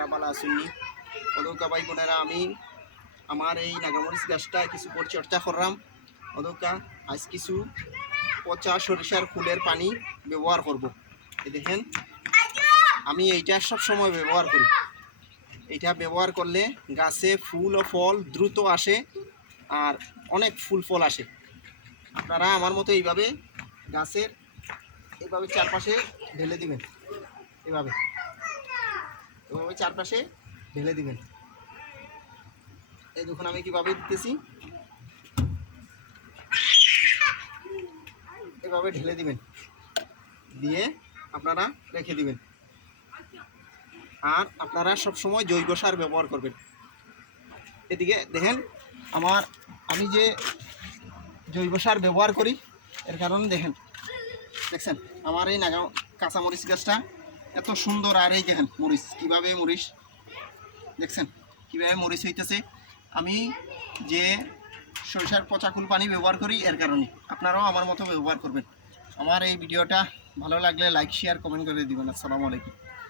বোনেরা ভালো আসুননি অদৌকা ভাই বোনেরা আমি আমার এই নাগামরিচ গাছটা কিছু পরিচর্যা করলাম অদৌকা আজ কিছু পচা সরিষার ফুলের পানি ব্যবহার করব। এই দেখেন আমি এইটা সব সময় ব্যবহার করি। এটা ব্যবহার করলে গাছে ফুল ও ফল দ্রুত আসে আর অনেক ফুল ফল আসে। আপনারা আমার মতো এইভাবে গাছের এইভাবে চারপাশে ঢেলে দিবেন, এভাবে এভাবে চারপাশে ঢেলে দিবেন। এই দেখুন আমি কিভাবে দিতেছি, এভাবে ঢেলে দিবেন, দিয়ে আপনারা রেখে দিবেন। আর আপনারা সবসময় জৈব সার ব্যবহার করবেন। এদিকে দেখেন আমি যে জৈব সার ব্যবহার করি এর কারণে দেখছেন আমার এই কাঁচা মরিচ গাছটা এত সুন্দর। আর এই দেখেন মরিচ কীভাবে মরিচ দেখছেন কীভাবে মরিচ হইতেছে। আমি যে সরিষার পচা কুল পানি ব্যবহার করি এর কারণে আপনারাও আমার মতো ব্যবহার করবেন। আমার এই ভিডিওটা ভালো লাগলে লাইক শেয়ার কমেন্ট করে দিবেন। আসসালামু আলাইকুম।